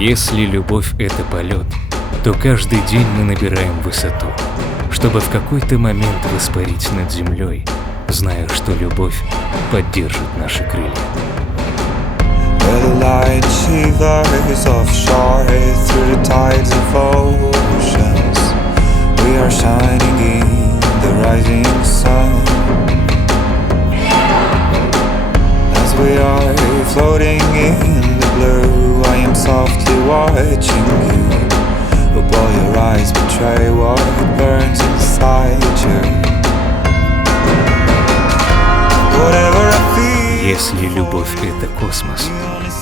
Если любовь — это полет, то каждый день мы набираем высоту, чтобы в какой-то момент воспарить над землей, зная, что любовь поддержит наши крылья. Where the light shivers offshore through the tides of oceans, we are shining in the rising sun. As we are floating in the blue, I am softly watching you. But while your eyes betray what burns inside you, whatever I feel. Если любовь — это космос,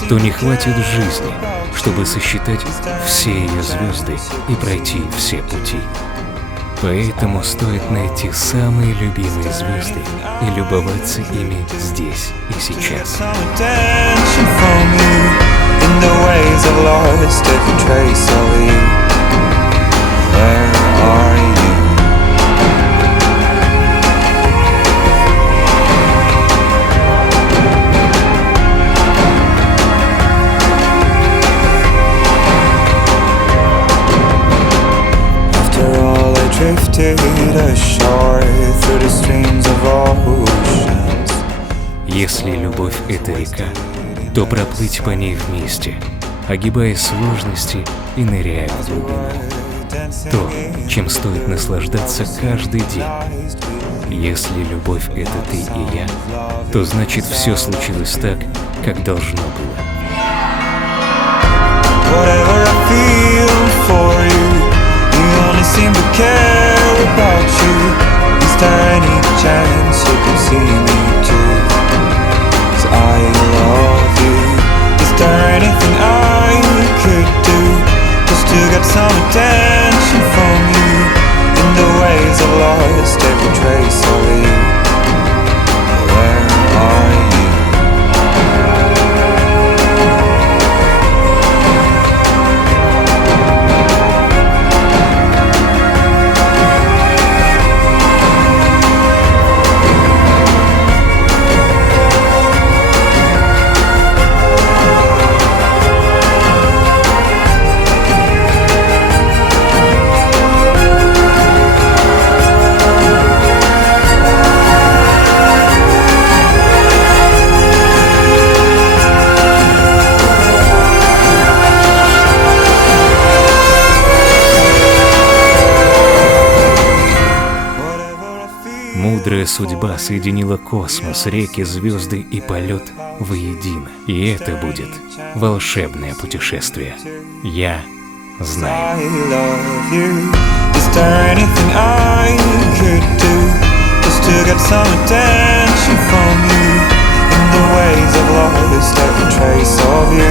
то не хватит жизни, чтобы сосчитать все ее звезды и пройти все пути. Поэтому стоит найти самые любимые звезды и любоваться ими здесь и сейчас. Если любовь — это река, то проплыть по ней вместе, огибая сложности и ныряя в глубину. То, чем стоит наслаждаться каждый день. Если любовь — это ты и я, то значит все случилось так, как должно было. Seem to care about you. Is there any chance you can see me too? 'Cause I love you. Is there anything I could do just to get some attention from you? In the ways I've lost every trace of you. Where are you? Мудрая судьба соединила космос, реки, звезды и полет воедино. И это будет волшебное путешествие. Я знаю. Of you.